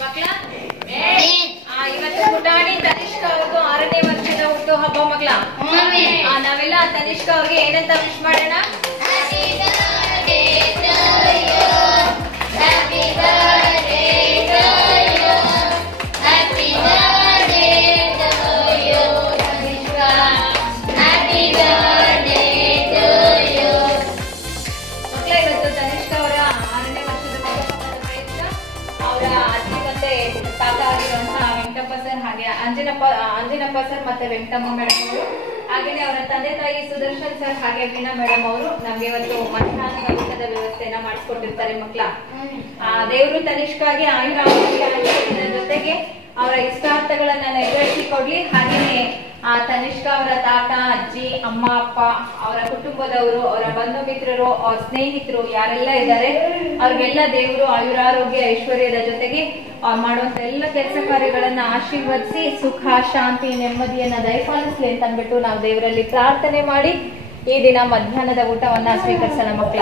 ಮಕ್ಕಳ ಇವತ್ತು ಪುಟಾಣಿ ತನಿಷ್ಕಾ ಅವ್ರಿಗೂ 6ನೇ ವರ್ಷದ ಹುಟ್ಟು ಹಬ್ಬ ಮಕ್ಕಳ. ನಾವೆಲ್ಲ ತನಿಷ್ಕಾ ಅವ್ರಿಗೆ ಏನಂತ ವಿಶ್ ಮಾಡೋಣ? ಅಂಜನಪ್ಪ ಸರ್ ಮತ್ತೆ ವೆಂಕಟಮ್ಮ ಮೇಡಮ್ ಅವರು, ಹಾಗೇನೆ ಅವರ ತಂದೆ ತಾಯಿ ಸುದರ್ಶನ್ ಸರ್ ಹಾಗೆ ವೀಣಾ ಮೇಡಮ್ ಅವರು ನಮ್ಗೆ ಇವತ್ತು ಮಧ್ಯಾಹ್ನದ ಊಟದ ವ್ಯವಸ್ಥೆಯನ್ನ ಮಾಡಿಸ್ಕೊಟ್ಟಿರ್ತಾರೆ ಮಕ್ಕಳ. ದೇವರು ತನಿಷ್ಕಾಗೆ ಆಯುರಾರೋಗ್ಯ ಜೊತೆಗೆ ಅವರ ಇಷ್ಟಾರ್ಥಗಳನ್ನ ನೆರವೇರಿಸಿಕೊಡ್ಲಿ. ಹಾಗೇನೆ ತನಿಷ್ಕಾ ಅವರ ತಾತ ಅಜ್ಜಿ ಅಮ್ಮ ಅಪ್ಪ ಅವರ ಕುಟುಂಬದವರು ಅವರ ಬಂಧು ಮಿತ್ರರು ಅವ್ರ ಸ್ನೇಹಿತರು ಯಾರೆಲ್ಲ ಇದ್ದಾರೆ ಅವ್ರಿಗೆಲ್ಲ ದೇವರು ಆಯುರಾರೋಗ್ಯ ಐಶ್ವರ್ಯದ ಜೊತೆಗೆ ಮಾಡುವಂತ ಎಲ್ಲ ಕೆಲಸ ಕಾರ್ಯಗಳನ್ನ ಆಶೀರ್ವದಿಸಿ ಸುಖ ಶಾಂತಿ ನೆಮ್ಮದಿಯನ್ನ ದಯಪಾಲಿಸ್ಲಿ ಅಂತ ಅಂದ್ಬಿಟ್ಟು ನಾವು ದೇವರಲ್ಲಿ ಪ್ರಾರ್ಥನೆ ಮಾಡಿ ಈ ದಿನ ಮಧ್ಯಾಹ್ನದ ಊಟವನ್ನ ಸ್ವೀಕರಿಸೋಣ ಮಕ್ಕಳ.